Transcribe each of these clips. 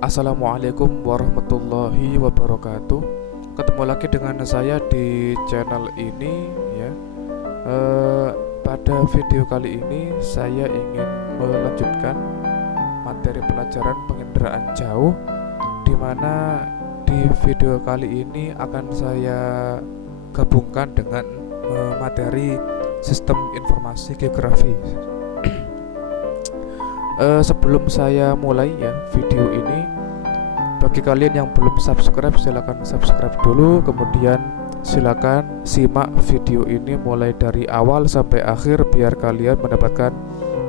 Assalamualaikum warahmatullahi wabarakatuh. Ketemu lagi dengan saya di channel ini ya. Pada video kali ini saya ingin melanjutkan materi pelajaran penginderaan jauh, di mana di video kali ini akan saya gabungkan dengan materi sistem informasi geografi. Sebelum saya mulai ya video ini, bagi kalian yang belum subscribe, silakan subscribe dulu. Kemudian silakan simak video ini mulai dari awal sampai akhir biar kalian mendapatkan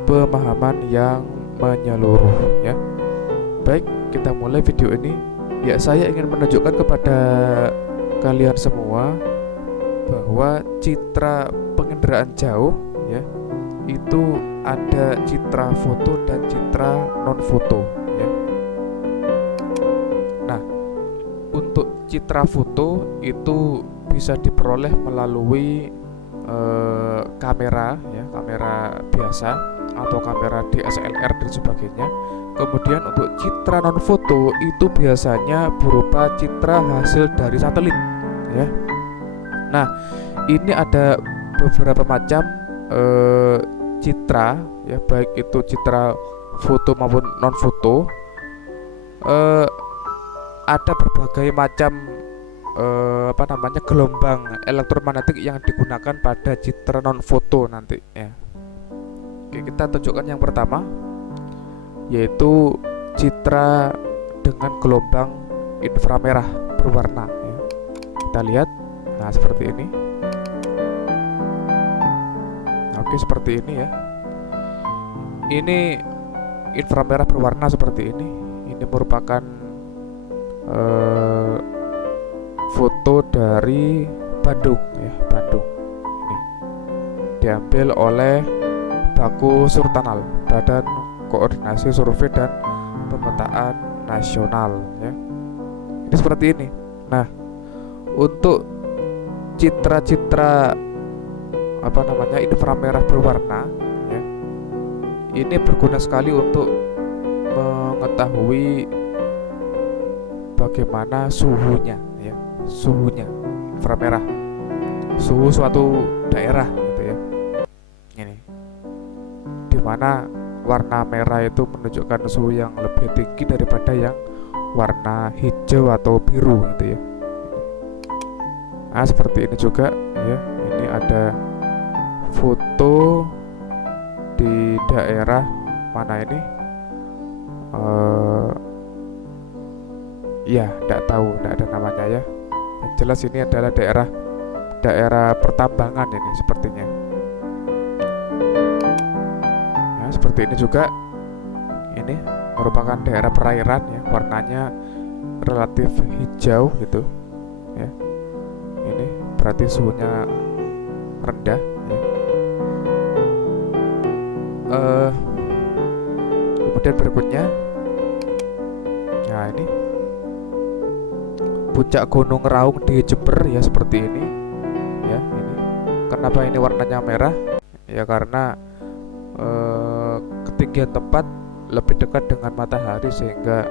pemahaman yang menyeluruh ya. Baik, kita mulai video ini. Ya, saya ingin menunjukkan kepada kalian semua bahwa citra penginderaan jauh ya, itu ada citra foto dan citra non foto ya. Nah, untuk citra foto itu bisa diperoleh melalui kamera ya, kamera biasa atau kamera DSLR dan sebagainya. Kemudian untuk citra non foto itu biasanya berupa citra hasil dari satelit ya. Nah, ini ada beberapa macam citra ya, baik itu citra foto maupun non foto. Ada berbagai macam gelombang elektromagnetik yang digunakan pada citra non foto nanti ya. Oke, kita tunjukkan yang pertama, yaitu citra dengan gelombang inframerah berwarna ya. Kita lihat, nah seperti ini. Oke, seperti ini ya. Ini inframerah berwarna seperti ini. Ini merupakan foto dari Bandung ya, Bandung. Ini diambil oleh Baku Surtanal, Badan Koordinasi Survei dan Pemetaan Nasional ya. Ini seperti ini. Nah, untuk citra-citra inframerah berwarna ya, ini berguna sekali untuk mengetahui bagaimana suhunya ya, suhunya inframerah, suhu suatu daerah gitu ya. Ini dimana warna merah itu menunjukkan suhu yang lebih tinggi daripada yang warna hijau atau biru gitu ya. Nah, seperti ini juga ya. Ini ada foto di daerah mana ini? Ya, tidak tahu, tidak ada namanya ya. Yang jelas ini adalah daerah pertambangan ini sepertinya. Ya, seperti ini juga. Ini merupakan daerah perairan ya, warnanya relatif hijau gitu ya. Ini berarti suhunya rendah ya. Kemudian berikutnya, nah ini puncak Gunung Raung di Jember ya, seperti ini ya. Ini kenapa ini warnanya merah ya, karena ketinggian tempat lebih dekat dengan matahari sehingga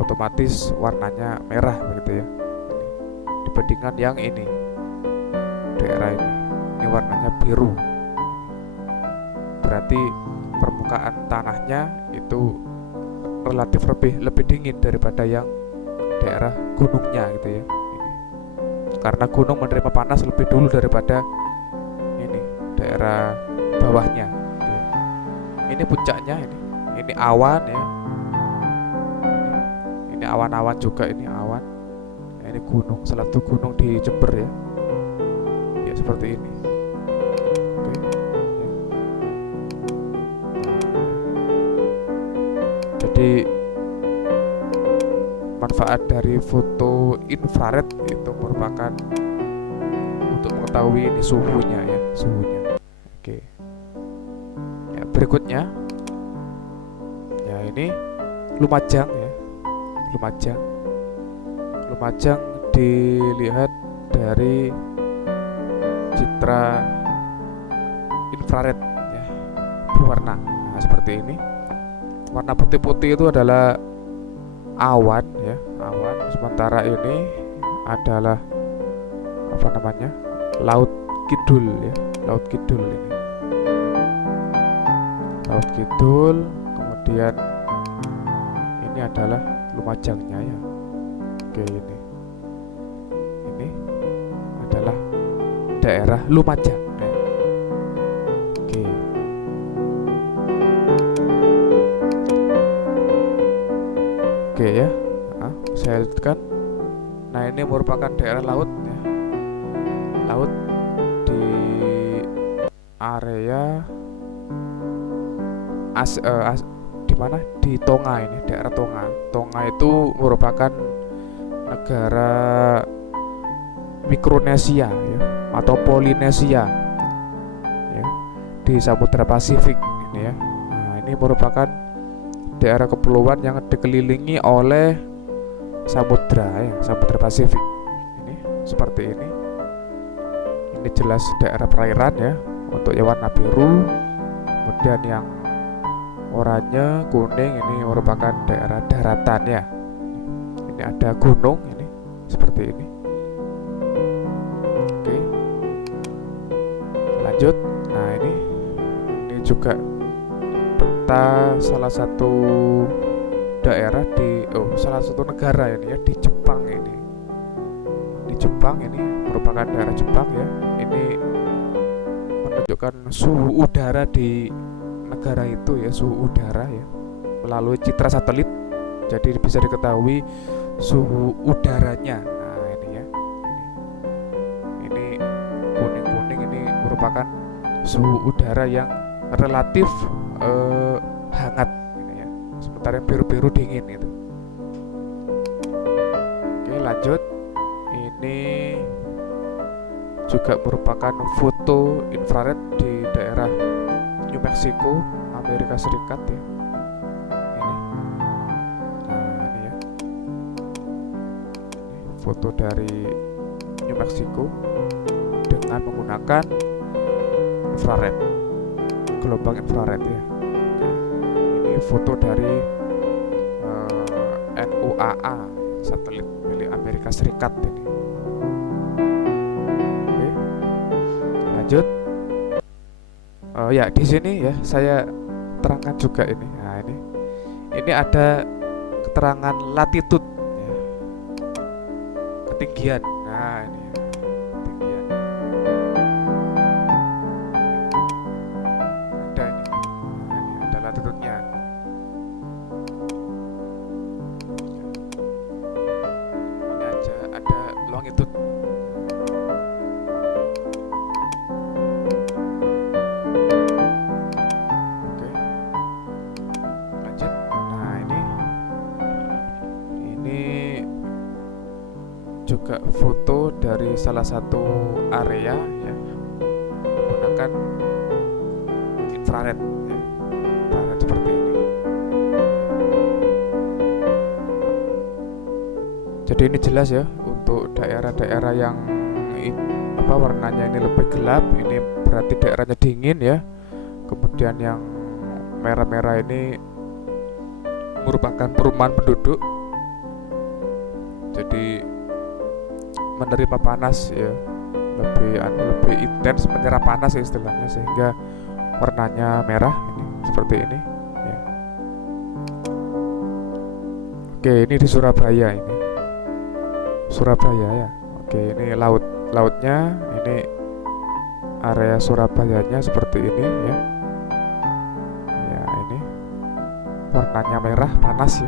otomatis warnanya merah begitu ya. Ini dibandingkan yang ini, daerah ini warnanya biru, berarti permukaan tanahnya itu relatif lebih dingin daripada yang daerah gunungnya gitu ya. Ini karena gunung menerima panas lebih dulu daripada ini daerah bawahnya gitu ya. Ini puncaknya, ini awan ya. Ini awan-awan juga, ini awan ya, ini gunung, salah satu gunung di Jember ya. Ya seperti ini. Oke ya. Jadi manfaat dari foto infrared itu merupakan untuk mengetahui ini suhunya ya, suhunya. Oke. Ya, berikutnya ya, ini Lumajang ya. Lumajang dilihat dari citra infrared ya, berwarna. Nah, seperti ini. Warna putih-putih itu adalah awan ya, awan. Sementara ini adalah apa namanya, laut kidul ya, laut kidul ini, laut kidul. Kemudian ini adalah Lumajangnya ya. Oke, ini adalah daerah Lumajang ya. Oke. Oke ya, saya lihatkan. Nah, ini merupakan daerah laut ya, laut di area di mana, di Tonga ini, daerah Tonga. Tonga itu merupakan negara Mikronesia ya, atau Polinesia ya, di Samudra Pasifik ini ya. Nah, ini merupakan daerah kepulauan yang dikelilingi oleh samudra ya, Samudra Pasifik. Ini seperti ini. Ini jelas daerah perairan ya, untuk yang warna biru. Kemudian yang oranye, kuning ini merupakan daerah daratan ya. Ini ada gunung ini, seperti ini. Oke, lanjut. Nah, ini juga peta salah satu daerah di salah satu negara ini ya, di Jepang ini. Di Jepang ini merupakan daerah Jepang ya. Ini menunjukkan suhu udara di negara itu ya, suhu udara ya, melalui citra satelit. Jadi bisa diketahui suhu udaranya. Nah, ini ya. Ini kuning-kuning ini merupakan suhu udara yang relatif hangat ini ya. Sementara yang biru-biru dingin itu. Oke, lanjut. Ini juga merupakan foto infrared di daerah New Mexico, Amerika Serikat ya. Ini. Nah, ini ya. Ini foto dari New Mexico dengan menggunakan infrared, gelombang infrared ya. Ini foto dari NOAA, satelit milik Amerika Serikat ini. Oke, lanjut. Ya, di sini ya saya terangkan juga ini. Nah, ini ada keterangan latitude ya, ketinggian. Nah, ini ketinggian. Ada ini. Nah, ini ada latitude-nya. Ini aja ada longitude. Juga foto dari salah satu area ya, menggunakan infrared ya, infrared seperti ini. Jadi ini jelas ya, untuk daerah-daerah yang warnanya ini lebih gelap, ini berarti daerahnya dingin ya. Kemudian yang merah-merah ini merupakan perumahan penduduk, jadi menerima panas ya, lebih intens, menyerap panas ya istilahnya, sehingga warnanya merah ini, seperti ini ya. Oke, ini di Surabaya ini, Surabaya ya. Oke, ini lautnya, ini area Surabayanya seperti ini ya. Ya, ini warnanya merah, panas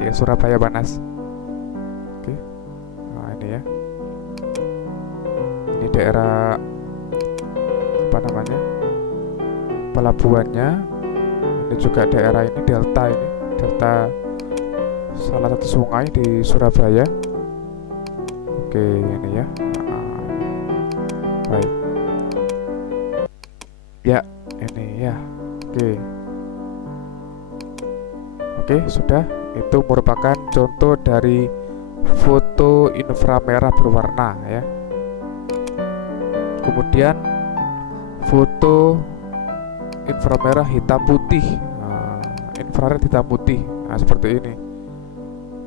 ya, Surabaya panas. Oke, nah ini ya. Ini daerah apa namanya, pelabuhannya. Ini juga daerah ini delta salah satu sungai di Surabaya. Oke, ini ya. Baik ya, ini ya. Oke, sudah. Itu merupakan contoh dari foto inframerah berwarna ya. Kemudian foto inframerah hitam putih, infrared hitam putih. Nah, seperti ini.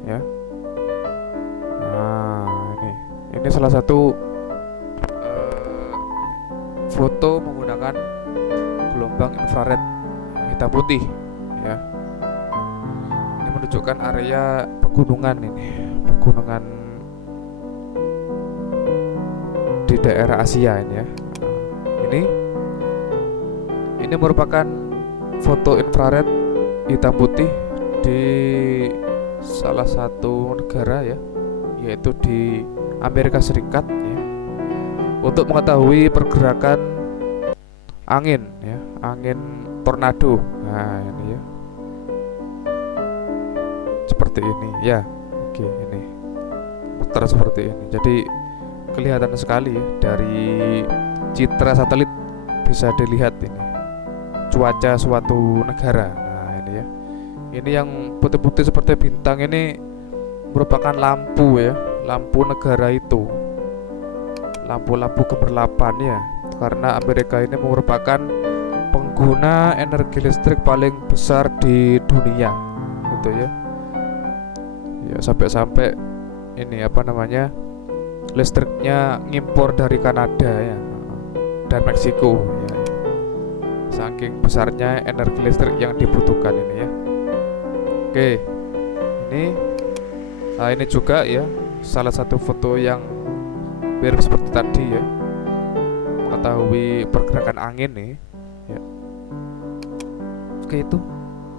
ya. Nah, ini salah satu foto menggunakan gelombang infrared hitam putih ya. Ini menunjukkan area pegunungan di daerah Asia ini ya. Ini merupakan foto infrared hitam putih di salah satu negara ya, yaitu di Amerika Serikat ya, untuk mengetahui pergerakan angin ya, angin tornado. Nah, ini ya. Seperti ini ya. Oke, ini muter seperti ini. Jadi kelihatan sekali ya, dari citra satelit bisa dilihat ini cuaca suatu negara. Nah, ini ya. Ini yang putih-putih seperti bintang ini merupakan lampu ya, lampu negara itu. Lampu-lampu gemerlapan ya. Karena Amerika ini merupakan pengguna energi listrik paling besar di dunia, gitu ya. Ya, sampai-sampai ini apa namanya, listriknya ngimpor dari Kanada ya dan Meksiko ya. Saking besarnya energi listrik yang dibutuhkan ini ya. Oke, ini juga ya salah satu foto yang mirip seperti tadi ya, mengetahui pergerakan angin nih ya. Oke, itu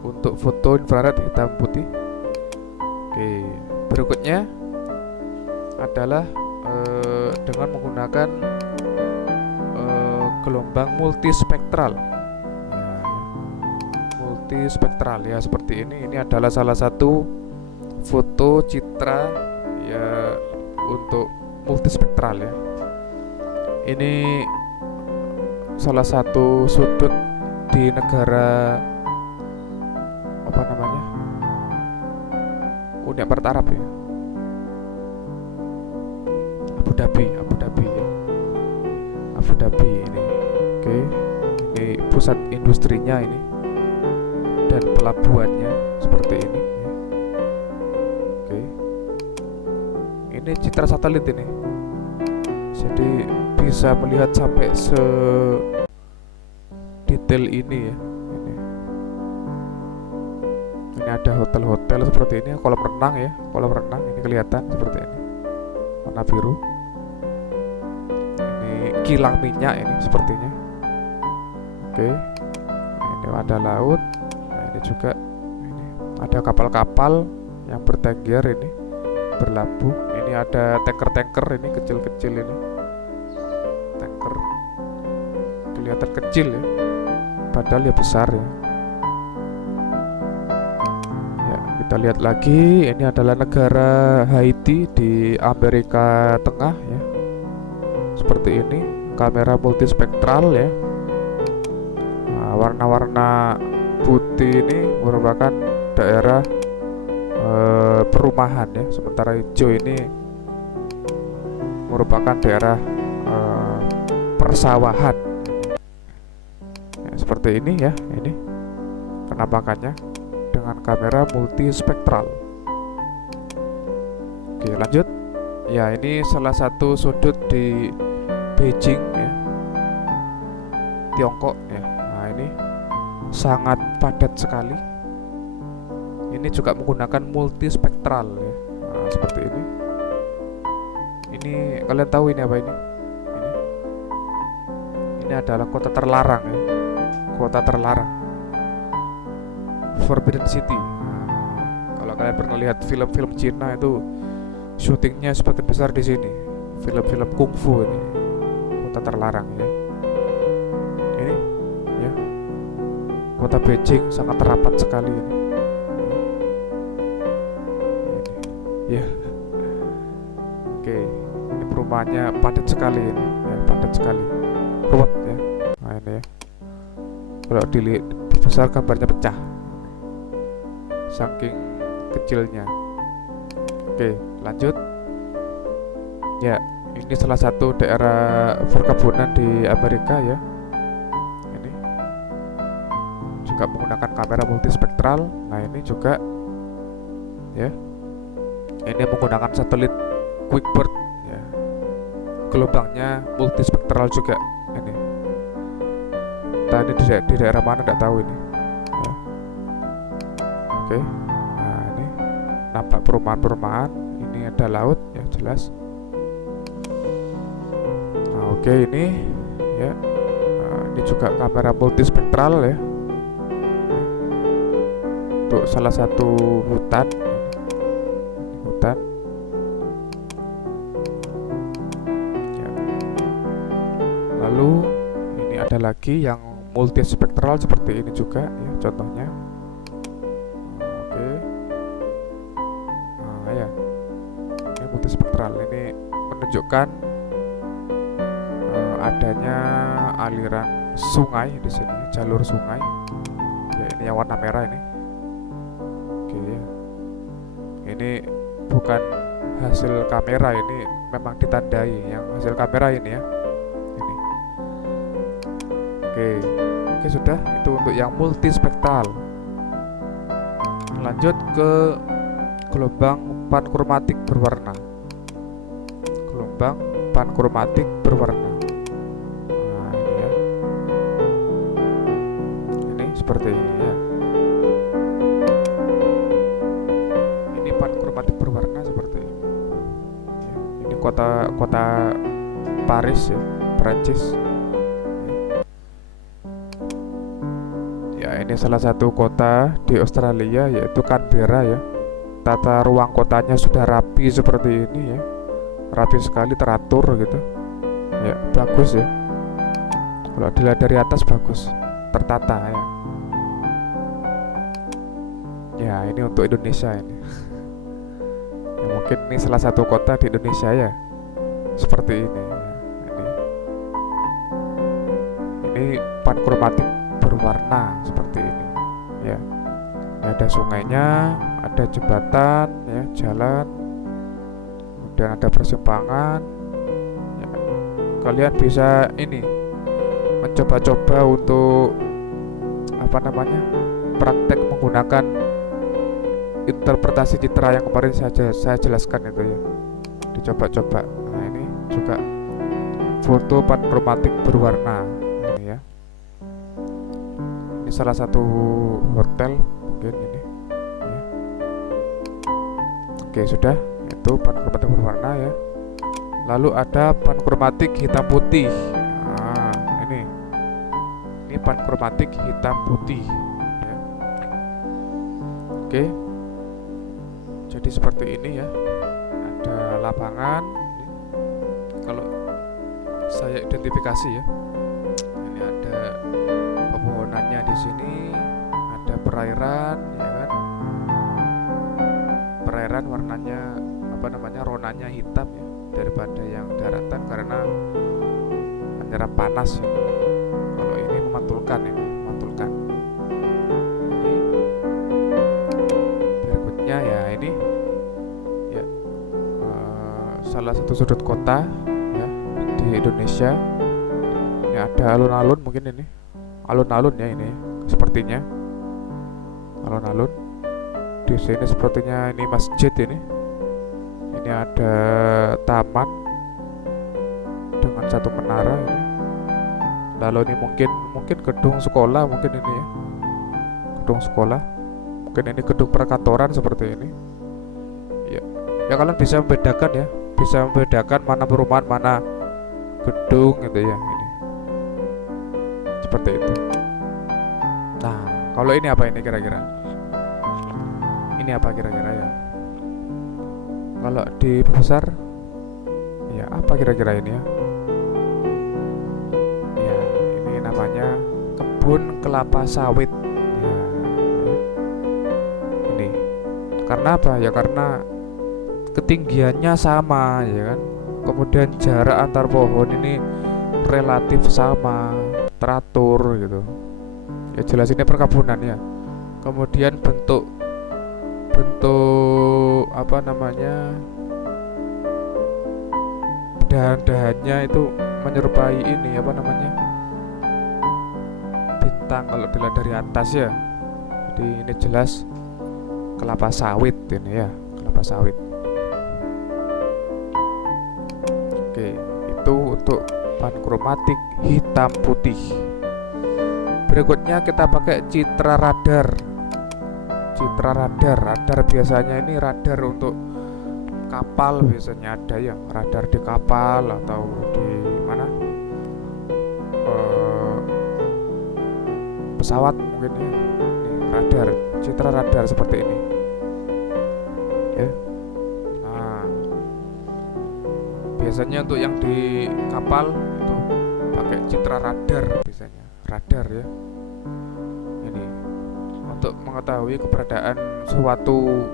untuk foto infrared hitam putih. Oke, berikutnya adalah dengan menggunakan gelombang multispektral ya, multispektral ya, seperti ini. Ini adalah salah satu foto citra ya untuk multispektral ya. Ini salah satu sudut di negara apa namanya, Uni Emirat Arab ya, Abu Dhabi ya, Abu Dhabi ini. Oke, ini pusat industrinya ini dan pelabuhannya seperti ini ya. Oke, ini citra satelit ini, jadi bisa melihat sampai detail ini ya. Ini ada hotel-hotel seperti ini, kolam renang ya, kolam renang ini kelihatan seperti ini, warna biru. Ini kilang minyak ini sepertinya. Oke, ini ada laut. Nah, ini juga ini ada kapal-kapal yang bertengger ini, berlabuh. Ini ada tanker-tanker ini kecil-kecil ini, tanker kelihatan kecil ya, padahal ya besar ya. Kita lihat lagi, ini adalah negara Haiti di Amerika Tengah ya. Seperti ini, kamera multispektral ya. Nah, warna-warna putih ini merupakan daerah perumahan ya, sementara hijau ini merupakan daerah persawahan. Ya, seperti ini ya, ini penampakannya dengan kamera multispektral. Oke, lanjut. Ya, ini salah satu sudut di Beijing ya, Tiongkok ya. Nah, ini sangat padat sekali. Ini juga menggunakan multispektral ya. Nah, seperti ini. Ini kalian tahu ini apa ini? Ini adalah kota terlarang ya. Kota terlarang, Forbidden City. Kalau kalian pernah lihat film-film Cina itu syutingnya sebagian besar di sini. Film-film kungfu ini, kota terlarang ya. Ini ya, kota Beijing sangat rapat sekali ini. Ya. Oke, ini perumahannya padat sekali ini, ya, padat sekali, ruwet ya. Nah, ini ya. Kalau dilihat besar gambarnya pecah, saking kecilnya. Oke, lanjut. Ya, ini salah satu daerah perkebunan di Amerika ya. Ini juga menggunakan kamera multispektral. Nah, ini juga ya Ini menggunakan satelit QuickBird ya. Gelombangnya multispektral juga ini. Entah ini di daerah mana tidak tahu ini ya. Oke. Nah ini nampak perumahan-perumahan. Ini ada laut ya jelas. Nah oke ini ya. Nah, ini juga kamera multispektral ya. Untuk salah satu hutan. Ini hutan. Ya. Lalu ini ada lagi yang multispektral seperti ini juga ya contohnya. Oke. Nah ya. Ini multispektral ini menunjukkan adanya aliran sungai di sini, jalur sungai. Ya ini yang warna merah ini. Oke ya. Ini bukan hasil kamera, ini memang ditandai yang hasil kamera ini ya. Ini. Oke sudah itu untuk yang multispektral. Lanjut ke gelombang pankromatik berwarna. Gelombang pankromatik berwarna. Nah ini ya. Ini seperti ini ya. Ini pankromatik berwarna seperti ini. Ini kota Paris ya, Prancis. Ya ini salah satu kota di Australia yaitu Canberra ya. Tata ruang kotanya sudah rapi seperti ini ya. Rapi sekali, teratur gitu. Ya, bagus ya. Kalau dilihat dari atas bagus, tertata ya. Ya, ini untuk Indonesia ini. Ya, mungkin ini salah satu kota di Indonesia ya. Seperti ini. Ya, ini pankromatik berwarna seperti ini. Ya. Ini ada sungainya, ada jembatan, ya, jalan. Dan ada persimpangan ya, kalian bisa ini mencoba-coba untuk praktek menggunakan interpretasi citra yang kemarin saya jelaskan itu ya, dicoba-coba. Nah ini juga foto pankromatik berwarna ini ya. Ini salah satu hotel mungkin ini ya. Oke sudah, itu pankromatik berwarna ya. Lalu ada pankromatik hitam putih. Nah, ini pankromatik hitam putih ya. Oke. Jadi seperti ini ya. Ada lapangan. Kalau saya identifikasi ya. Ini ada pepohonannya di sini, ada perairan ya kan. Perairan warnanya ronanya hitam ya daripada yang daratan karena menyerap panas ya. Kalau ini memantulkan. Ini berikutnya ya ini ya salah satu sudut kota ya di Indonesia. Ini ada alun-alun mungkin ini. Alun-alun ya ini sepertinya. Alun-alun. Di sini sepertinya ini masjid ini. Ini ada taman dengan satu menara ini. Lalu ini mungkin gedung sekolah mungkin ini ya. Gedung sekolah. Mungkin ini gedung perkantoran seperti ini. Ya. Ya kalian bisa membedakan ya. Bisa membedakan mana perumahan, mana gedung gitu ya ini. Seperti itu. Nah, kalau ini apa ini kira-kira? Ini apa kira-kira ya? Kalau diperbesar ya apa kira-kira ini ya? Ya, ini namanya kebun kelapa sawit ya, ya. Ini karena apa ya? Karena ketinggiannya sama ya kan. Kemudian jarak antar pohon ini relatif sama, teratur gitu. Ya jelas ini perkebunan ya. Kemudian bentuk dahan-dahannya itu menyerupai ini bintang kalau dilihat dari atas ya. Jadi ini jelas kelapa sawit ini ya, kelapa sawit. Oke, itu untuk pankromatik hitam putih. Berikutnya kita pakai citra radar. Citra radar, radar biasanya ini radar untuk kapal, biasanya ada ya, radar di kapal atau di mana, pesawat mungkin ya. Ini radar, citra radar seperti ini ya. Nah, biasanya untuk yang di kapal itu pakai citra radar, biasanya radar ya. Ini untuk mengetahui keberadaan suatu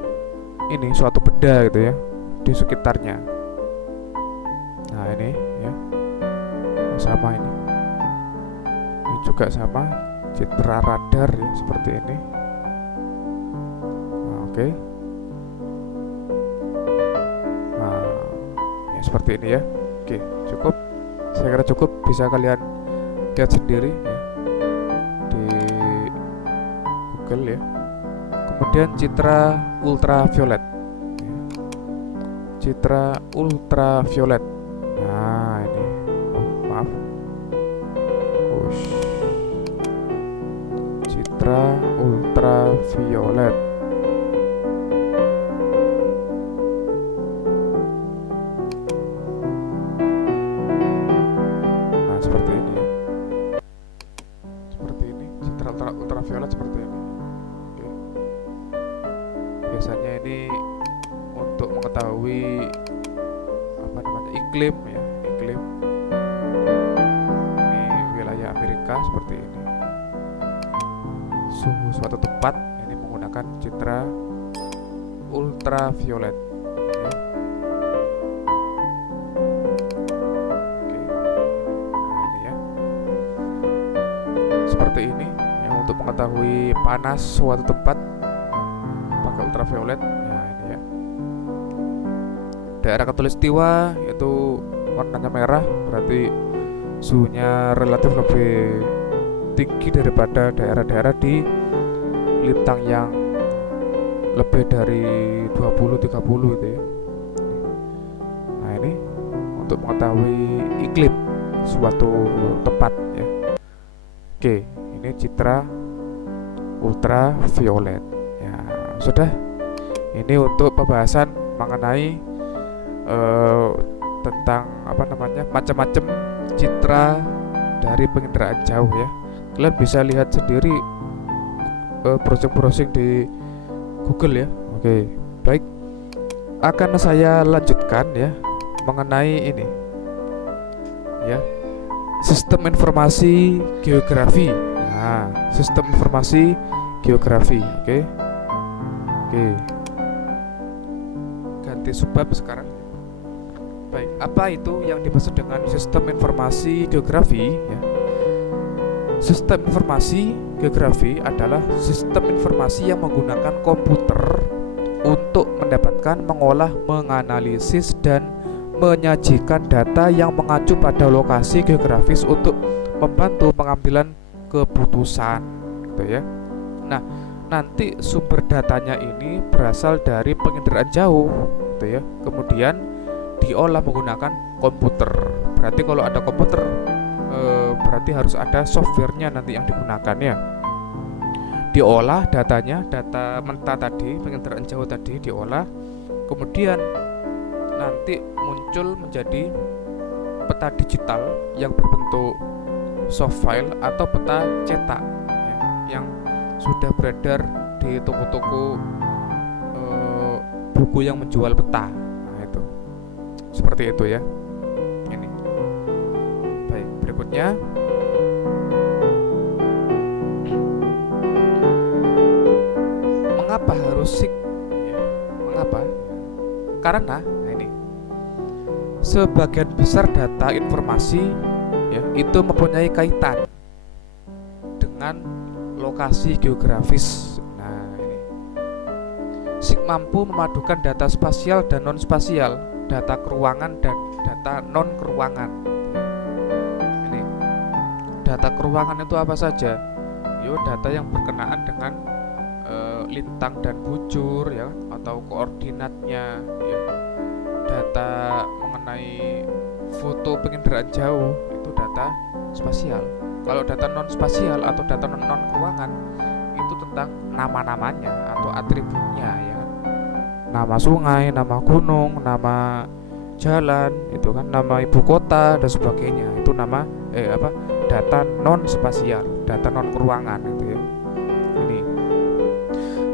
benda gitu ya di sekitarnya. Nah ini ya, sama ini juga sama citra radar ya, seperti ini. Nah, oke. Nah ya, seperti ini ya. Oke, cukup, saya kira cukup, bisa kalian lihat sendiri ya di Google ya. Kemudian citra ultraviolet ya. Citra ultraviolet. Nah ini, maaf, citra ultraviolet. Nah seperti ini ya, seperti ini citra ultraviolet seperti ini. Oke. Biasanya ini untuk mengetahui apa namanya, iklim ya, iklim. Ini wilayah Amerika seperti ini. Suhu suatu tempat ini menggunakan citra ultraviolet ya. Oke. Nah ini ya, seperti ini yang untuk mengetahui panas suatu tempat pakai ultraviolet. Nah ini ya, daerah Khatulistiwa itu warnanya merah, berarti suhunya relatif lebih tinggi daripada daerah-daerah di lintang yang lebih dari 20-30 itu ya. Nah ini untuk mengetahui iklim suatu tempat ya. Oke, ini citra ultraviolet ya. Sudah, ini untuk pembahasan mengenai tentang apa namanya, macam-macam citra dari penginderaan jauh ya. Kalian bisa lihat sendiri, browsing-browsing di Google ya. Oke, baik. Akan saya lanjutkan ya mengenai ini ya, sistem informasi geografi. Nah, sistem informasi geografi. Oke. Oke. Ganti subbab sekarang. Baik, apa itu yang dimaksud dengan sistem informasi geografi ya? Sistem informasi geografi adalah sistem informasi yang menggunakan komputer untuk mendapatkan, mengolah, menganalisis, dan menyajikan data yang mengacu pada lokasi geografis untuk membantu pengambilan keputusan gitu ya. Nah, nanti sumber datanya ini berasal dari penginderaan jauh gitu ya. Kemudian diolah menggunakan komputer. Berarti kalau ada komputer, berarti harus ada softwarenya nanti yang digunakan ya. Diolah datanya, data mentah tadi, penginderaan jauh tadi diolah, kemudian nanti muncul menjadi peta digital yang berbentuk soft file atau peta cetak ya, yang sudah beredar di toko-toko buku yang menjual peta. Nah itu seperti itu ya. Ini baik, berikutnya mengapa harus SIG ya, mengapa? Karena nah ini, sebagian besar data informasi ya itu mempunyai kaitan dengan lokasi geografis. Nah ini, SIG mampu memadukan data spasial dan non spasial, data keruangan dan data non keruangan. Ini data keruangan itu apa saja? Yo, data yang berkenaan dengan lintang dan bujur ya, atau koordinatnya ya. Data mengenai foto penginderaan jauh itu data spasial. Kalau data non spasial atau data non keruangan itu tentang nama-namanya atau atributnya, ya kan? Nama sungai, nama gunung, nama jalan, itu kan, nama ibu kota dan sebagainya. Itu nama data non spasial, data non keruangan gitu ya. Ini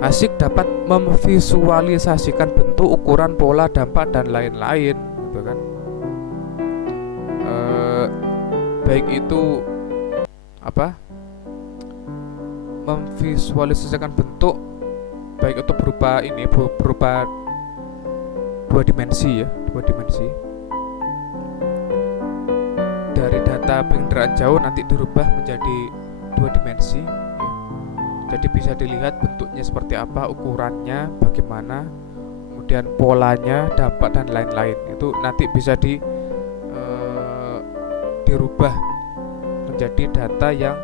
ASIC dapat memvisualisasikan bentuk, ukuran, pola, dampak dan lain-lain gitu kan. Baik itu memvisualisasikan bentuk, baik itu berupa dua dimensi ya, dari data penginderaan jauh nanti dirubah menjadi dua dimensi ya. Jadi bisa dilihat bentuknya seperti apa, ukurannya bagaimana, kemudian polanya, dampak dan lain-lain. Itu nanti bisa dirubah menjadi data yang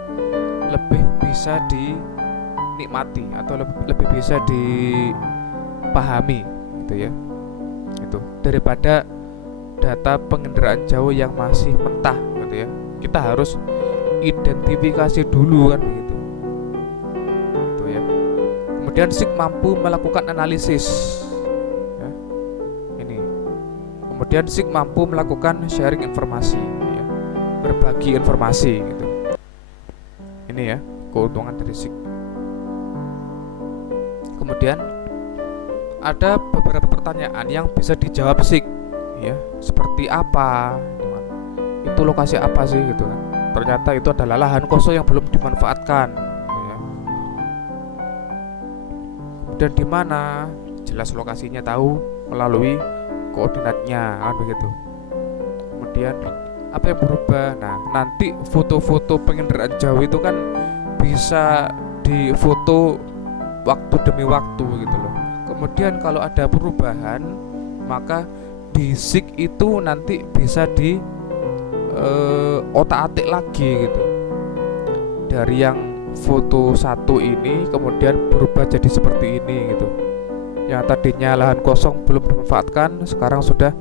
lebih bisa dinikmati atau lebih bisa dipahami gitu ya. Itu daripada data penginderaan jauh yang masih mentah gitu ya. Kita harus identifikasi dulu kan begitu. Gitu ya. Kemudian SIG mampu melakukan analisis ya. Ini. Kemudian SIG mampu melakukan sharing informasi ya. Berbagi informasi gitu. Ini ya, keuntungan dari SIG. Kemudian ada beberapa pertanyaan yang bisa dijawab SIG ya, seperti apa gitu kan. Itu lokasi apa sih gitu kan. Ternyata itu adalah lahan kosong yang belum dimanfaatkan gitu ya. Kemudian di mana? Jelas lokasinya tahu melalui koordinatnya kan begitu. Kemudian apa yang berubah? Nah, nanti foto-foto penginderaan jauh itu kan bisa difoto waktu demi waktu gitu loh. Kemudian kalau ada perubahan, maka di SIG itu nanti bisa di otak-atik lagi gitu. Dari yang foto satu ini kemudian berubah jadi seperti ini gitu. Yang tadinya lahan kosong belum dimanfaatkan, sekarang sudah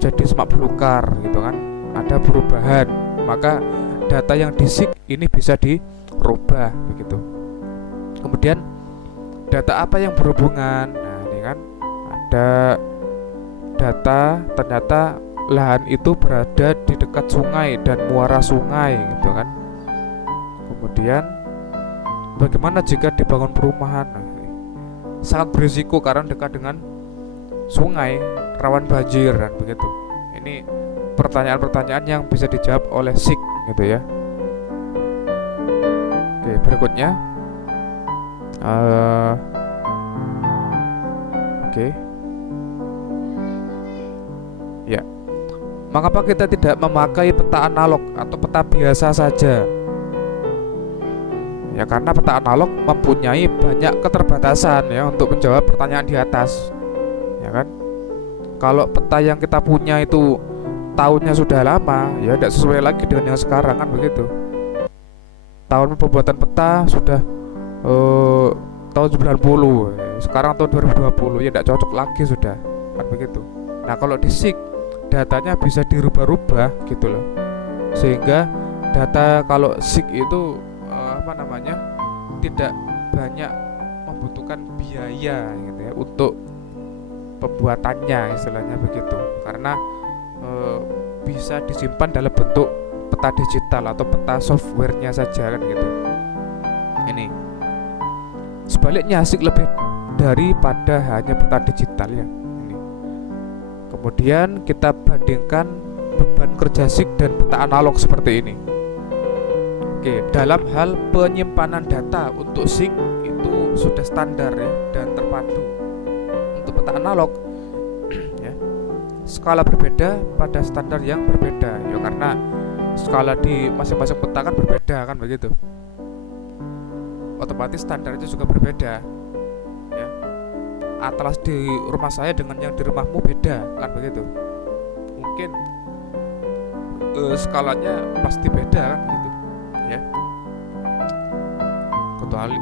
jadi semak belukar gitu kan. Ada perubahan, maka data yang di SIG ini bisa dirubah begitu. Kemudian data apa yang berhubungan? Nah, ini kan ada data ternyata lahan itu berada di dekat sungai dan muara sungai gitu kan. Kemudian bagaimana jika dibangun perumahan? Nah, sangat berisiko karena dekat dengan sungai, rawan banjir dan begitu. Ini pertanyaan-pertanyaan yang bisa dijawab oleh SIG gitu ya. Oke, berikutnya ya, mengapa kita tidak memakai peta analog atau peta biasa saja? Ya karena peta analog mempunyai banyak keterbatasan ya untuk menjawab pertanyaan di atas, ya kan? Kalau peta yang kita punya itu tahunnya sudah lama, ya tidak sesuai lagi dengan yang sekarang kan begitu. Tahun pembuatan peta sudah tahun 90, sekarang tahun 2020, ya tidak cocok lagi sudah kan begitu. Nah kalau di SIG datanya bisa dirubah-rubah gitu loh, sehingga data kalau SIG itu tidak banyak membutuhkan biaya gitu ya untuk pembuatannya istilahnya begitu, karena bisa disimpan dalam bentuk peta digital atau peta softwarenya saja kan gitu. Ini sebaliknya SIG lebih daripada hanya peta digital ya. Ini kemudian kita bandingkan beban kerja SIG dan peta analog seperti ini. Oke, dalam hal penyimpanan data untuk SIG itu sudah standar ya dan terpadu. Untuk peta analog skala berbeda pada standar yang berbeda ya, karena skala di masing-masing peta kan berbeda kan begitu, otomatis standarnya juga berbeda ya. Atlas di rumah saya dengan yang di rumahmu beda kan begitu, mungkin skalanya pasti beda kan begitu ya,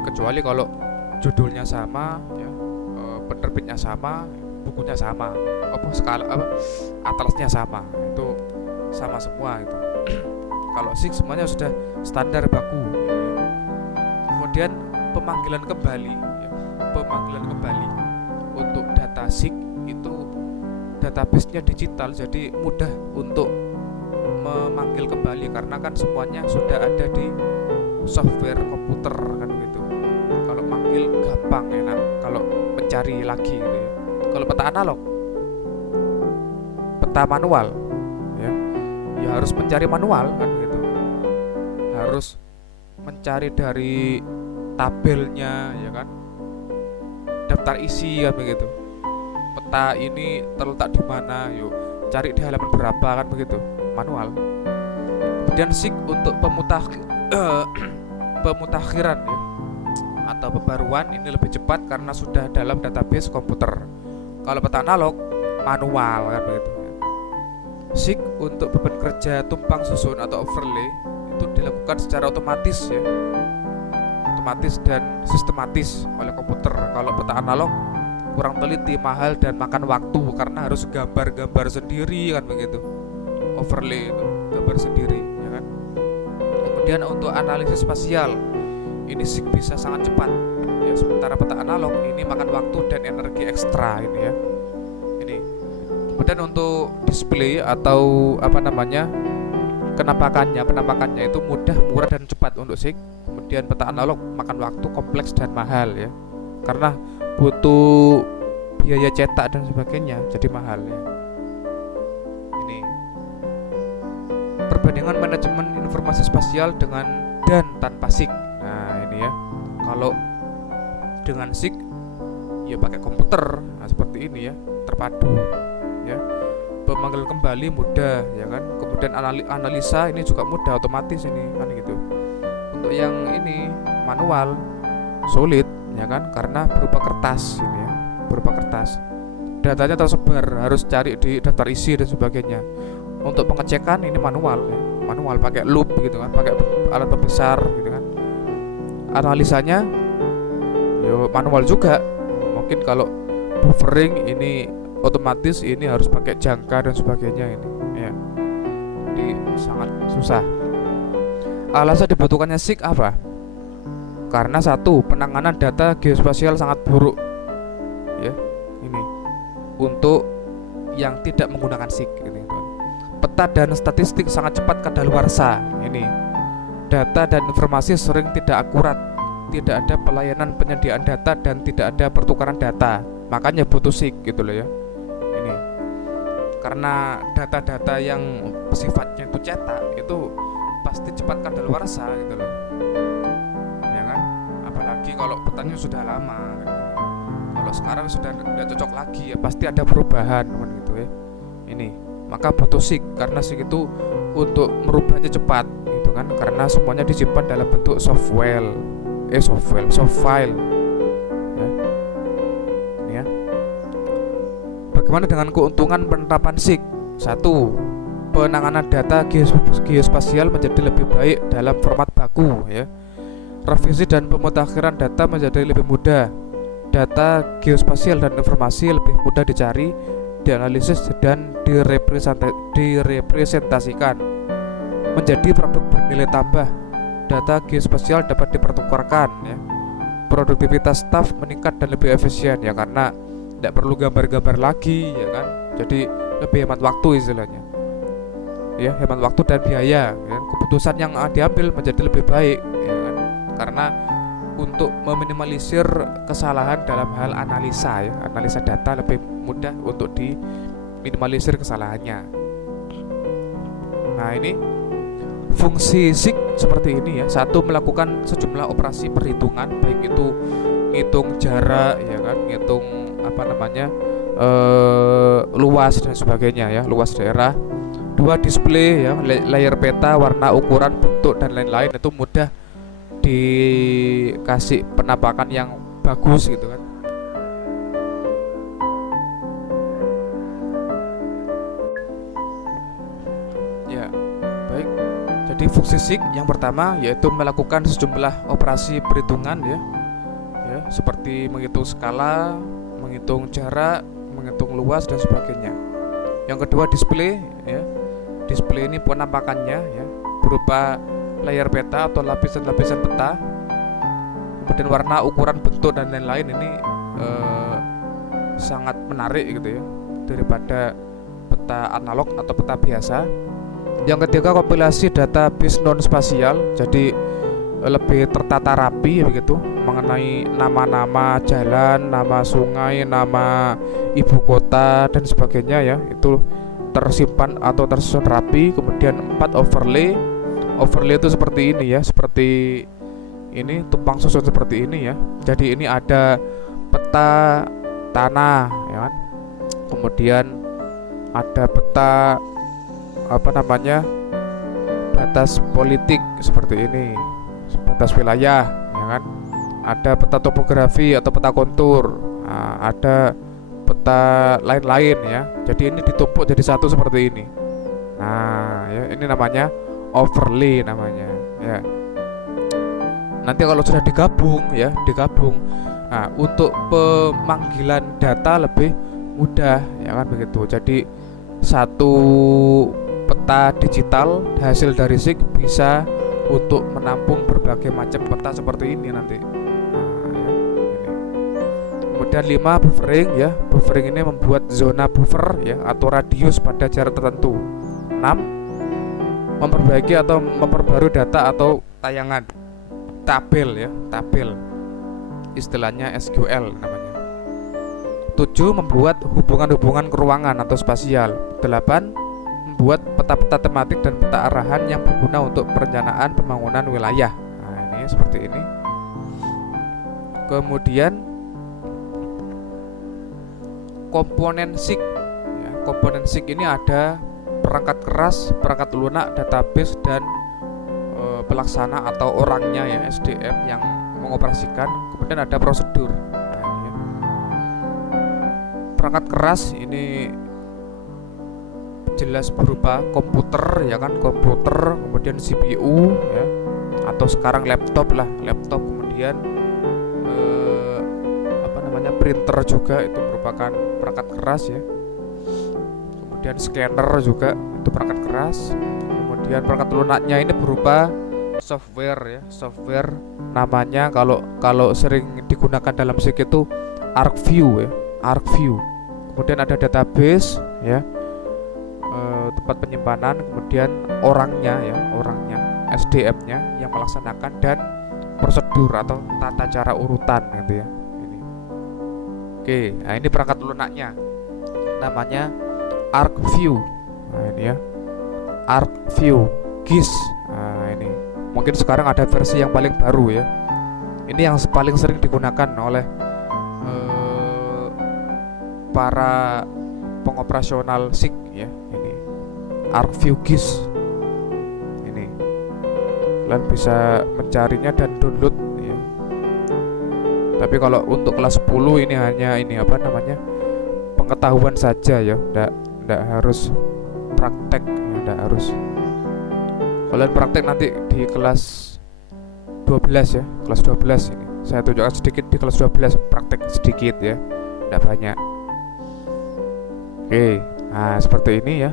kecuali kalau judulnya sama ya, penerbitnya sama, bukunya sama, atlasnya sama, itu sama semua gitu. Kalau SIG semuanya sudah standar baku. Kemudian pemanggilan kembali ya. Pemanggilan kembali untuk data SIG itu database-nya digital, jadi mudah untuk memanggil kembali karena kan semuanya sudah ada di software komputer kan gitu. Kalau manggil gampang, enak. Kalau mencari lagi gitu ya. Kalau peta analog, peta manual ya harus mencari manual kan gitu, harus mencari dari tabelnya ya kan, daftar isi kan begitu, peta ini terletak di mana, yuk cari di halaman berapa kan begitu, manual. Kemudian SIG untuk pemutakhiran ya atau pembaruan, ini lebih cepat karena sudah dalam database komputer. Kalau peta analog manual kan begitu. SIG untuk beban kerja tumpang susun atau overlay itu dilakukan secara otomatis ya, otomatis dan sistematis oleh komputer. Kalau peta analog kurang teliti, mahal dan makan waktu karena harus gambar-gambar sendiri kan begitu. Overlay itu gambar sendiri ya kan. Kemudian untuk analisis spasial ini SIG bisa sangat cepat ya, sementara peta analog ini makan waktu dan energi ekstra ini ya. Ini kemudian untuk display atau penampakannya itu mudah, murah dan cepat untuk SIG. Kemudian peta analog makan waktu, kompleks dan mahal ya, karena butuh biaya cetak dan sebagainya, jadi mahal ya. Ini perbandingan manajemen informasi spasial dengan dan tanpa SIG. Nah ini ya, kalau dengan SIG ya pakai komputer, nah seperti ini ya, terpadu ya. Pemanggilan kembali mudah ya kan. Kemudian analisa ini juga mudah, otomatis ini kan gitu. Untuk yang ini manual sulit ya kan, karena berupa kertas ini ya, berupa kertas. Datanya tersebar, harus cari di daftar isi dan sebagainya. Untuk pengecekan ini manual ya, manual pakai loop gitu kan, pakai alat pembesar gitu kan. Analisanya yo manual juga. Mungkin kalau buffering ini otomatis, ini harus pakai jangka dan sebagainya ini ya. Jadi sangat susah. Alasan dibutuhkannya SIG apa? Karena satu, penanganan data geospasial sangat buruk ya. Ini untuk yang tidak menggunakan SIG gitu. Peta dan statistik sangat cepat kadaluarsa. Ini data dan informasi sering tidak akurat, tidak ada pelayanan penyediaan data dan tidak ada pertukaran data. Makanya butuh SIG gitu loh ya. Ini karena data-data yang sifatnya itu cetak itu pasti cepat kadaluarsa gitu loh ya kan. Apalagi kalau petanya sudah lama gitu. Kalau sekarang sudah tidak cocok lagi ya, pasti ada perubahan gitu ya. Ini maka butuh SIG, karena SIG itu untuk merubahnya cepat gitu kan, karena semuanya disimpan dalam bentuk soft file ya. Ini ya. Bagaimana dengan keuntungan penerapan SIG? Satu, penanganan data geospasial menjadi lebih baik dalam format baku ya. Revisi dan pemutakhiran data menjadi lebih mudah. Data geospasial dan informasi lebih mudah dicari, dianalisis dan direpresentasikan menjadi produk bernilai tambah. Data geospasial dapat dipertukarkan ya. Produktivitas staf meningkat dan lebih efisien ya, karena tidak perlu gambar-gambar lagi ya kan. Jadi lebih hemat waktu istilahnya ya, hemat waktu dan biaya ya. Keputusan yang diambil menjadi lebih baik ya kan, karena untuk meminimalisir kesalahan dalam hal analisa ya. Analisa data lebih mudah untuk diminimalisir kesalahannya. Nah ini fungsi SIG seperti ini ya. Satu, melakukan sejumlah operasi perhitungan, baik itu ngitung jarak ya kan, ngitung luas dan sebagainya ya, luas daerah. Dua, display ya, layer peta, warna, ukuran, bentuk dan lain-lain, itu mudah dikasih penampakan yang bagus gitu kan. Ya, baik. Jadi fungsi SIG yang pertama yaitu melakukan sejumlah operasi perhitungan ya, seperti menghitung skala, menghitung jarak, menghitung luas dan sebagainya. Yang kedua, display ya. display ini penampakannya ya, berupa layar peta atau lapisan-lapisan peta, kemudian warna, ukuran, bentuk dan lain-lain. Ini sangat menarik gitu ya, daripada peta analog atau peta biasa. Yang ketiga, kompilasi database non spasial, jadi lebih tertata rapi begitu, mengenai nama-nama jalan, nama sungai, nama ibu kota dan sebagainya ya, itu tersimpan atau tersusun rapi. Kemudian 4, overlay. Overlay itu seperti ini ya, seperti ini, tumpang susun seperti ini ya. Jadi ini ada peta tanah ya kan, kemudian ada peta batas politik seperti ini, batas wilayah ya kan, ada peta topografi atau peta kontur, ada peta lain-lain ya. Jadi ini ditumpuk jadi satu seperti ini. Nah ya, ini namanya overlay namanya ya. Nanti kalau sudah digabung, nah untuk pemanggilan data lebih mudah ya kan begitu. Jadi satu peta digital hasil dari SIG bisa untuk menampung berbagai macam peta seperti ini nanti. Nah, ya, ini. Kemudian 5, buffering ya. Buffering ini membuat zona buffer ya atau radius pada jarak tertentu. 6, memperbaiki atau memperbarui data atau tayangan, tabel ya, tabel, istilahnya SQL namanya. 7, membuat hubungan-hubungan keruangan atau spasial. 8, membuat peta-peta tematik dan peta arahan yang berguna untuk perencanaan pembangunan wilayah. Nah ini seperti ini. Kemudian komponen SIG ya, komponen SIG ini ada perangkat keras, perangkat lunak, database dan pelaksana atau orangnya ya, SDM yang mengoperasikan. Kemudian ada prosedur. Nah, ini ya. Perangkat keras ini jelas berupa komputer ya kan, komputer, kemudian CPU ya, atau sekarang laptop, kemudian printer juga itu merupakan perangkat keras ya. Kemudian scanner juga itu perangkat keras. Kemudian perangkat lunaknya ini berupa software ya, software namanya kalau sering digunakan dalam SIG itu ArcView ya, ArcView. Kemudian ada database ya, tempat penyimpanan, kemudian orangnya SDM-nya yang melaksanakan, dan prosedur atau tata cara urutan gitu ya. Ini. Oke, nah ini perangkat lunaknya namanya ArcView. Nah ini ya, ArcView GIS. Nah ini mungkin sekarang ada versi yang paling baru ya. Ini yang paling sering digunakan oleh para pengoperasional SIG ya. Ini ArcView GIS. Ini kalian bisa mencarinya dan download ya. Tapi kalau untuk kelas 10 ini hanya pengetahuan saja ya, enggak harus praktek ya, enggak harus. Kalian praktek nanti di kelas 12 ya, kelas 12 ini. Saya tunjukkan sedikit di kelas 12, praktek sedikit ya, enggak banyak. Oke, nah seperti ini ya.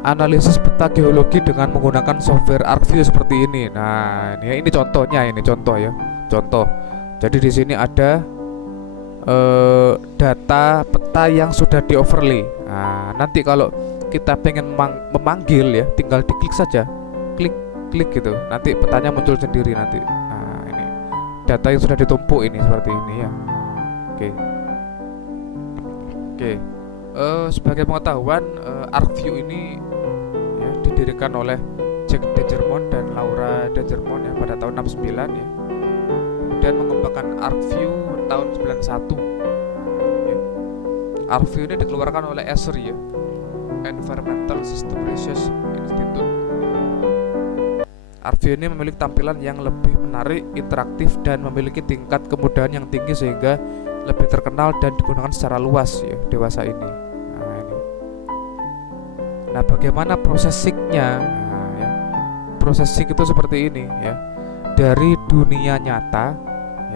Analisis peta geologi dengan menggunakan software ArcView seperti ini. Nah, ini contohnya, ini contoh ya. Contoh. Jadi di sini ada data peta yang sudah di overlay. Nah, nanti kalau kita pengen memanggil ya, tinggal diklik saja. Klik gitu. Nanti petanya muncul sendiri nanti. Nah, ini data yang sudah ditumpuk ini seperti ini ya. Oke. Sebagai pengetahuan, ArcView ini ya didirikan oleh Jack DeGermont dan Laura DeGermont ya pada tahun 69 ya. Dan mengembangkan ArcView tahun 91 ya. ArcView ini dikeluarkan oleh ESRI ya, Environmental System Research Institute. ArcView ini memiliki tampilan yang lebih menarik, interaktif, dan memiliki tingkat kemudahan yang tinggi sehingga lebih terkenal dan digunakan secara luas ya dewasa ini. Nah ini. Nah bagaimana proses SIG-nya? Nah, ya. Proses SIG itu seperti ini ya. Dari dunia nyata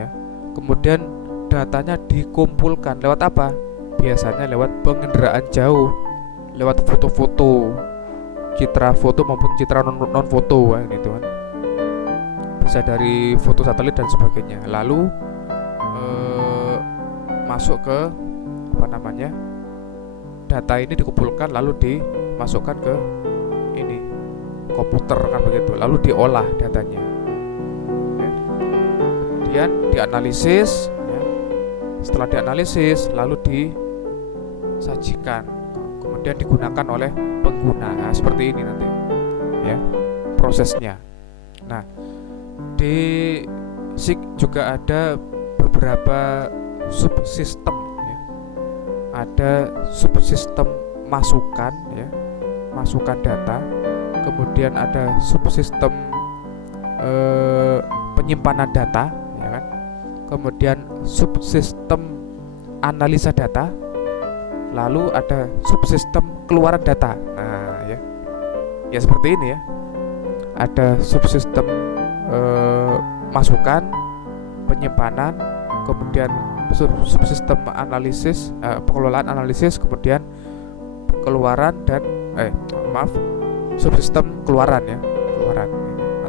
ya, kemudian datanya dikumpulkan lewat apa? Biasanya lewat pengenderaan jauh, lewat foto-foto citra foto maupun citra non foto ini tuh kan. Bisa dari foto satelit dan sebagainya. Lalu masuk ke apa namanya, data ini dikumpulkan lalu dimasukkan ke ini komputer kan begitu, lalu diolah datanya ya. Kemudian dianalisis ya. Setelah dianalisis lalu disajikan, kemudian digunakan oleh pengguna. Nah, seperti ini nanti ya prosesnya. Nah, di SIG juga ada beberapa subsistem ya. Ada subsistem masukan ya, masukan data. Kemudian ada subsistem penyimpanan data ya kan. Kemudian subsistem analisa data. Lalu ada subsistem keluaran data. Nah, ya seperti ini ya. Ada subsistem masukan, penyimpanan, kemudian subsistem analisis, pengelolaan analisis, kemudian keluaran dan subsistem keluaran ya, keluaran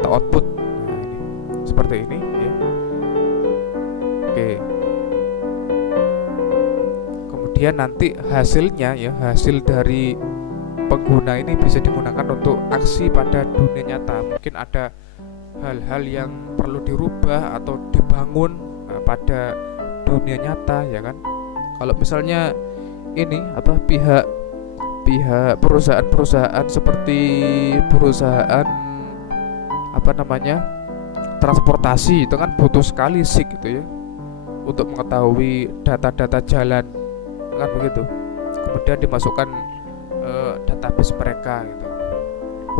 atau output. Nah, ini seperti ini ya. Oke. Kemudian nanti hasilnya ya, hasil dari pengguna ini bisa digunakan untuk aksi pada dunia nyata. Mungkin ada hal-hal yang perlu dirubah atau dibangun pada dunia nyata ya kan. Kalau misalnya ini pihak perusahaan-perusahaan seperti perusahaan transportasi itu kan butuh sekali SIG gitu ya untuk mengetahui data-data jalan kan begitu. Kemudian dimasukkan database mereka gitu,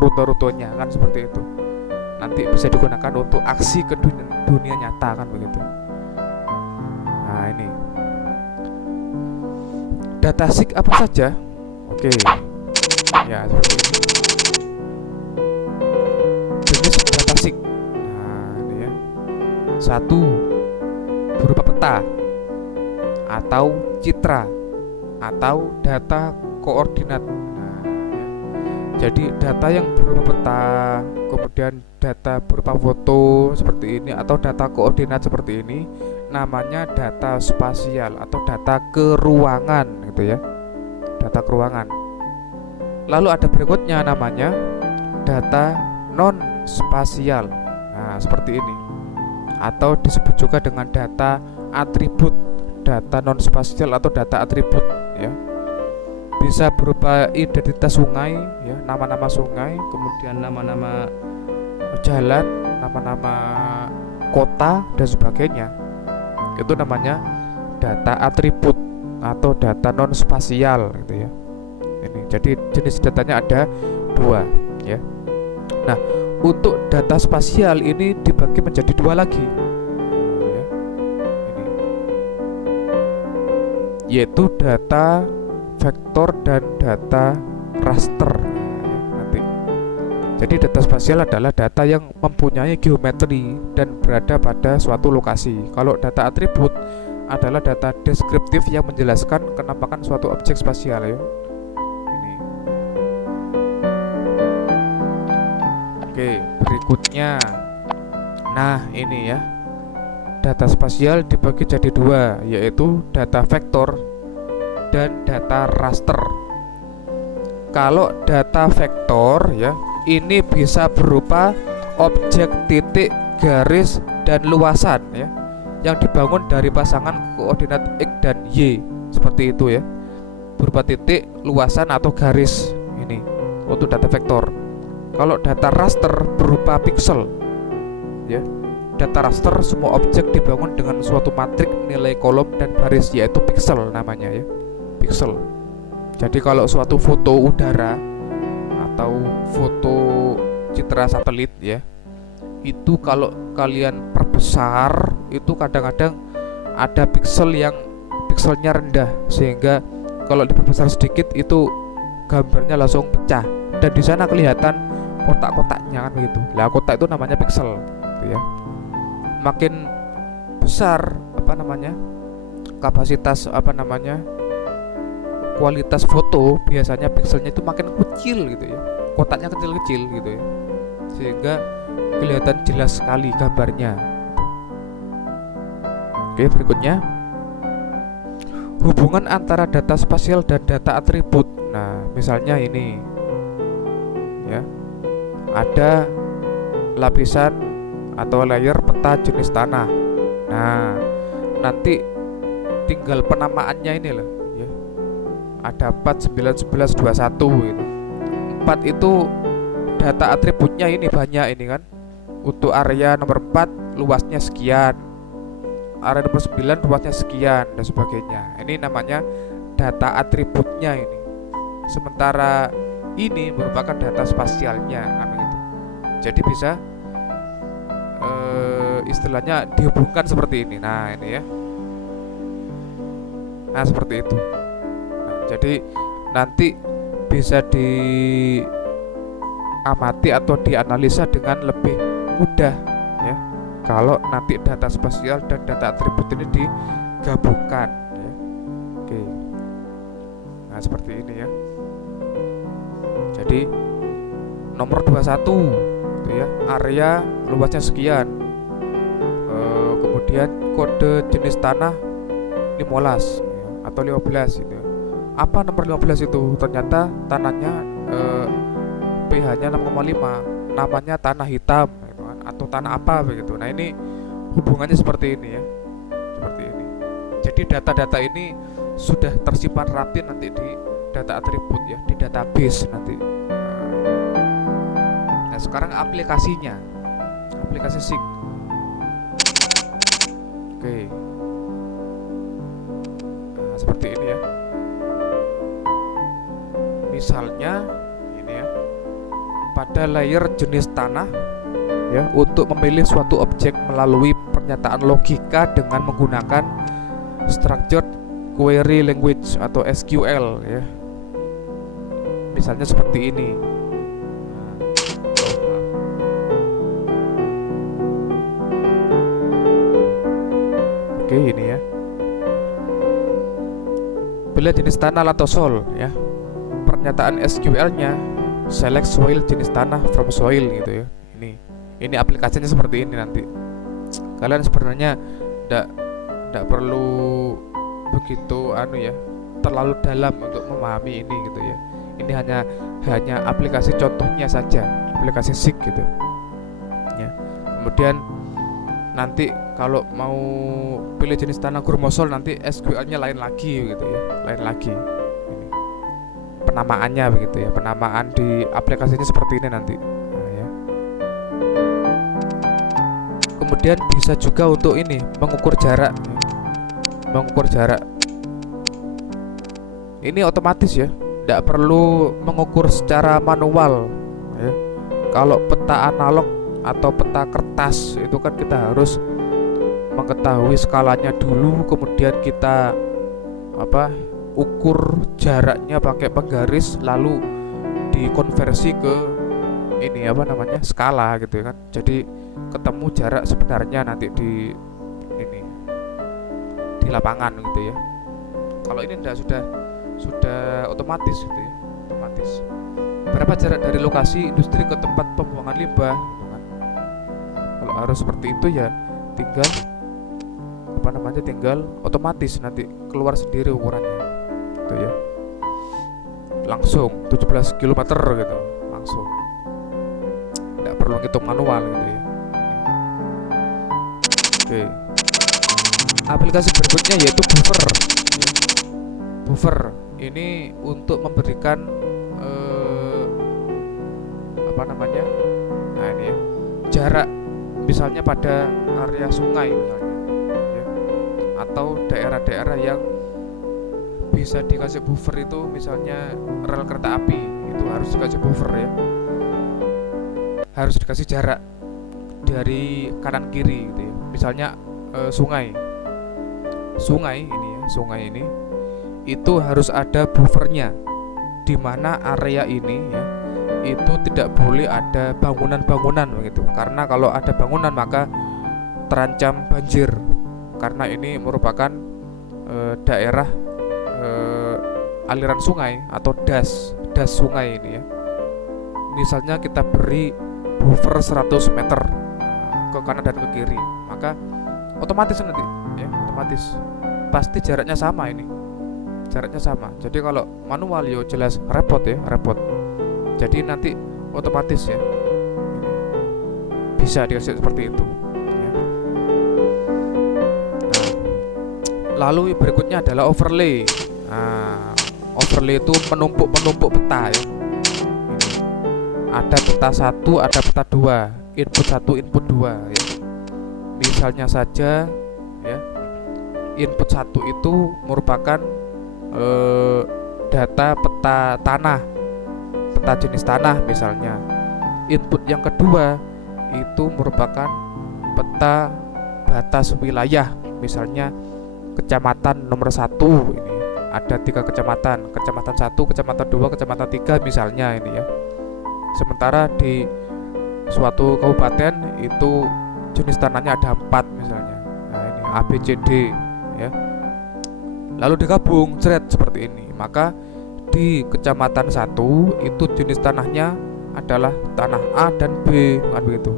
rute-rutenya kan seperti itu. Nanti bisa digunakan untuk aksi ke dunia nyata kan begitu. Nah, ini data SIG apa saja? Oke. Ya, seperti ini. Jenis data SIG. Nah, ini ya. 1. Berupa peta atau citra atau data koordinat. Nah, ya. Jadi data yang berupa peta, kemudian data berupa foto seperti ini atau data koordinat seperti ini namanya data spasial atau data keruangan gitu ya. Data keruangan. Lalu ada berikutnya namanya data non spasial. Nah, seperti ini. Atau disebut juga dengan data atribut. Data non spasial atau data atribut ya. Bisa berupa identitas sungai ya, nama-nama sungai, kemudian nama-nama jalan, nama-nama kota dan sebagainya. Itu namanya data atribut atau data non spasial gitu ya. Ini jadi jenis datanya ada 2 ya. Nah, untuk data spasial ini dibagi menjadi 2 lagi ya. Ini yaitu data vektor dan data raster ya, nanti. Jadi data spasial adalah data yang mempunyai geometri dan berada pada suatu lokasi. Kalau data atribut adalah data deskriptif yang menjelaskan kenampakan suatu objek spasial ya. Ini. Oke, berikutnya. Nah, ini ya. Data spasial dibagi jadi 2, yaitu data vektor dan data raster. Kalau data vektor ya, ini bisa berupa objek, titik, garis, dan luasan ya, yang dibangun dari pasangan koordinat X dan Y seperti itu ya, berupa titik, luasan, atau garis. Ini untuk data vektor. Kalau data raster berupa piksel ya. Data raster semua objek dibangun dengan suatu matrik nilai kolom dan baris, yaitu piksel namanya ya. Piksel. Jadi kalau suatu foto udara atau foto citra satelit ya, itu kalau kalian perbesar itu kadang-kadang ada piksel yang pikselnya rendah, sehingga kalau diperbesar sedikit itu gambarnya langsung pecah dan di sana kelihatan kotak-kotaknya kan begitu. Lah kotak itu namanya piksel gitu ya. Makin besar kapasitas kualitas foto, biasanya pikselnya itu makin kecil gitu ya. kotaknya kecil-kecil gitu ya, sehingga kelihatan jelas sekali gambarnya. Oke, berikutnya hubungan antara data spasial dan data atribut. Nah, misalnya ini ya, ada lapisan atau layer peta jenis tanah. Nah, nanti tinggal penamaannya ini loh ya. Ada 4, 9, 11, 21 gitu. 4 itu data atributnya ini banyak ini kan. Untuk area nomor 4 luasnya sekian, area nomor 9 luasnya sekian, dan sebagainya. Ini namanya data atributnya ini. Sementara ini merupakan data spasialnya kan gitu. Jadi bisa istilahnya dihubungkan seperti ini. Nah, ini ya. Nah, seperti itu. Nah, jadi nanti bisa diamati atau dianalisa dengan lebih mudah ya, kalau nanti data spasial dan data atribut ini digabungkan ya. Oke. Nah, seperti ini ya. Jadi nomor 21 itu ya, area luasnya sekian, kemudian kode jenis tanah 15 ya, atau 15 itu. Apa nomor 15 itu? Ternyata tanahnya pH-nya 6,5, namanya tanah hitam gitu kan, atau tanah apa begitu. Nah, ini hubungannya seperti ini ya. Seperti ini. Jadi data-data ini sudah tersimpan rapi nanti di data atribut ya, di database nanti. Nah, sekarang aplikasinya. Aplikasi SIG. Oke. Nah, seperti ini ya. Misalnya ini ya, pada layer jenis tanah ya, untuk memilih suatu objek melalui pernyataan logika dengan menggunakan structured query language atau SQL ya. Misalnya seperti ini. Oke, ini ya. Bila jenis tanah atau soil ya, pernyataan SQL-nya select soil, jenis tanah from soil gitu ya. Ini aplikasinya seperti ini nanti. Kalian sebenarnya tidak perlu begitu terlalu dalam untuk memahami ini gitu ya. Ini hanya aplikasi contohnya saja, aplikasi SIG gitu ya. Kemudian nanti kalau mau pilih jenis tanah grumosol, nanti SQL-nya lain lagi gitu ya, lain lagi. Ini penamaannya begitu ya, penamaan di aplikasinya seperti ini nanti. Nah, ya. Kemudian bisa juga untuk ini mengukur jarak, mengukur jarak. Ini otomatis ya, tidak perlu mengukur secara manual ya. Kalau peta analog atau peta kertas itu kan kita harus mengetahui skalanya dulu, kemudian kita ukur jaraknya pakai penggaris, lalu dikonversi ke ini skala gitu ya kan. Jadi ketemu jarak sebenarnya nanti di lapangan gitu ya. Kalau ini sudah otomatis gitu ya, otomatis. Berapa jarak dari lokasi industri ke tempat pembuangan limbah gitu kan. Kalau harus seperti itu ya tinggal tinggal otomatis nanti keluar sendiri ukurannya gitu ya. Langsung 17 km gitu, langsung. Tidak perlu ngitung manual gitu ya. Oke. Aplikasi berikutnya yaitu buffer. Buffer ini untuk memberikan nah ini ya, jarak misalnya pada area sungai misalnya ya, atau daerah-daerah yang bisa dikasih buffer itu, misalnya rel kereta api itu harus dikasih buffer ya, harus dikasih jarak dari kanan kiri gitu ya. Misalnya sungai ini itu harus ada buffernya, di mana area ini ya itu tidak boleh ada bangunan-bangunan begitu, karena kalau ada bangunan maka terancam banjir, karena ini merupakan daerah aliran sungai atau das sungai ini ya. misalnya kita beri buffer 100 meter ke kanan dan ke kiri, maka otomatis nanti ya, otomatis pasti jaraknya sama ini. Jaraknya sama. Jadi kalau manual yo jelas repot ya, repot. Jadi nanti otomatis ya. Bisa dikasih seperti itu ya. Nah, lalu berikutnya adalah overlay. Nah, overlay itu menumpuk peta ya. Ada peta 1, ada peta 2, input 1, input 2 ya. Misalnya saja ya, input 1 itu merupakan data peta tanah, peta jenis tanah misalnya. Input yang kedua itu merupakan peta batas wilayah, misalnya kecamatan nomor 1 ini. Ada 3 kecamatan, kecamatan 1, kecamatan 2, kecamatan 3 misalnya ini ya. Sementara di suatu kabupaten itu jenis tanahnya ada 4 misalnya. Nah ini A, B, C, D ya. Lalu digabung seperti ini. Maka di kecamatan 1 itu jenis tanahnya adalah tanah A dan B, kan begitu.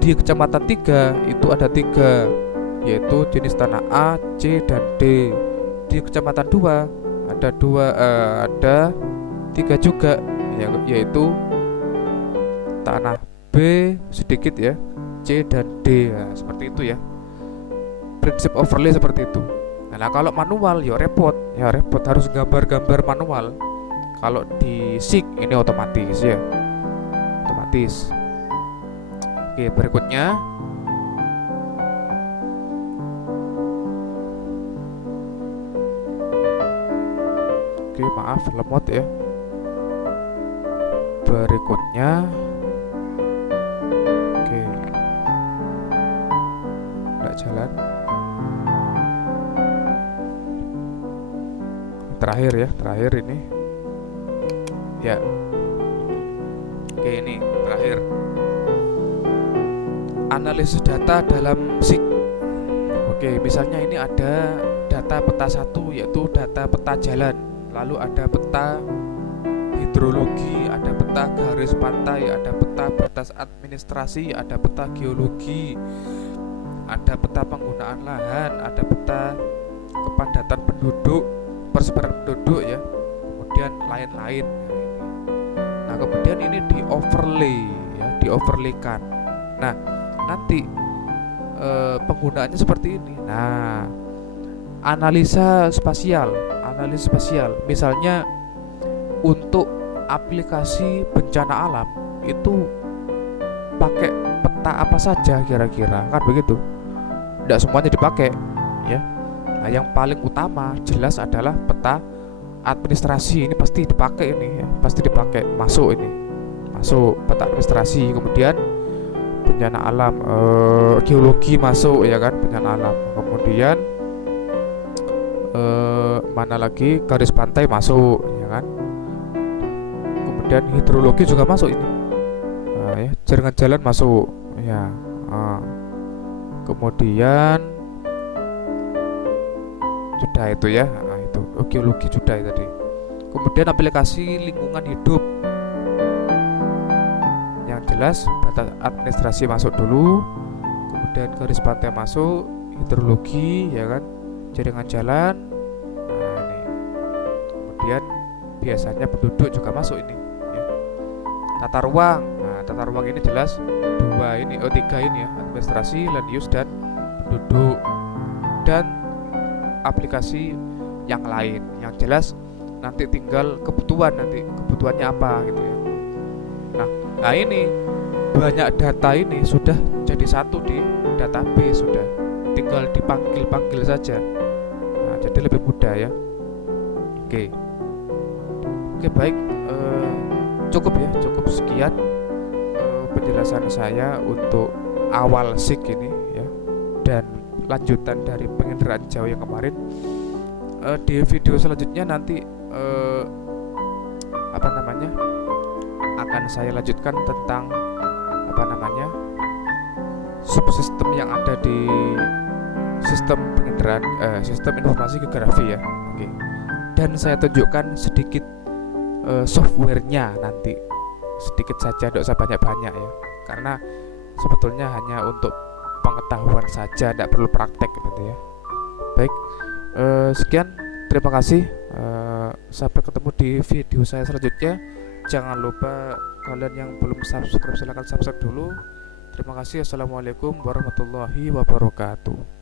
Di kecamatan 3 itu ada 3, yaitu jenis tanah A, C dan D. Di kecamatan 2 ada 3 juga, yaitu tanah B sedikit ya, C dan D. Nah, seperti itu ya. Prinsip overlay seperti itu. Nah, kalau manual ya repot harus gambar-gambar manual. Kalau di SIG ini otomatis ya. Otomatis. Oke, berikutnya oke, maaf lemot ya. Berikutnya oke, nggak jalan. Terakhir ini ya. Oke, ini terakhir, analisis data dalam SIG. Oke, misalnya ini ada data peta 1 yaitu data peta jalan, lalu ada peta hidrologi, ada peta garis pantai, ada peta batas administrasi, ada peta geologi, ada peta penggunaan lahan, ada peta kepadatan penduduk, persebaran penduduk ya, kemudian lain-lain. Nah, kemudian ini di overlay ya, di overlaykan. Nah, nanti penggunaannya seperti ini. Nah, analisa spasial, misalnya untuk aplikasi bencana alam itu pakai peta apa saja kira-kira, kan begitu? Tidak semuanya dipakai ya. Nah, yang paling utama jelas adalah peta administrasi. Ini pasti dipakai ini ya, pasti dipakai, masuk peta administrasi. Kemudian bencana alam, geologi masuk ya kan, bencana alam. Kemudian mana lagi, garis pantai masuk ya kan. Kemudian hidrologi juga masuk ini ya, jaringan jalan masuk ya. Kemudian sudah itu ya, itu geologi sudah tadi. Kemudian aplikasi lingkungan hidup, yang jelas batas administrasi masuk dulu, kemudian garis pantai masuk, hidrologi ya kan, jaringan jalan. Nah ini, kemudian biasanya penduduk juga masuk ini ya. Tata ruang, nah tata ruang ini jelas 3 ini ya, administrasi, land use dan penduduk. Dan aplikasi yang lain, yang jelas nanti tinggal kebutuhannya apa gitu ya. Nah ini banyak data ini sudah jadi satu di database, sudah tinggal dipanggil saja. Nah, jadi lebih mudah ya. Oke baik, cukup sekian penjelasan saya untuk awal SIG ini ya, dan lanjutan dari penginderaan jauh yang kemarin. Di video selanjutnya nanti akan saya lanjutkan tentang subsistem yang ada di sistem penginderaan, sistem informasi geografi ya. Dan saya tunjukkan sedikit softwarenya nanti, sedikit saja, tidak usah banyak-banyak ya, karena sebetulnya hanya untuk pengetahuan saja, tidak perlu praktek gitu ya. Baik, sekian, terima kasih. Sampai ketemu di video saya selanjutnya. Jangan lupa kalian yang belum subscribe silahkan subscribe dulu. Terima kasih. Assalamualaikum warahmatullahi wabarakatuh.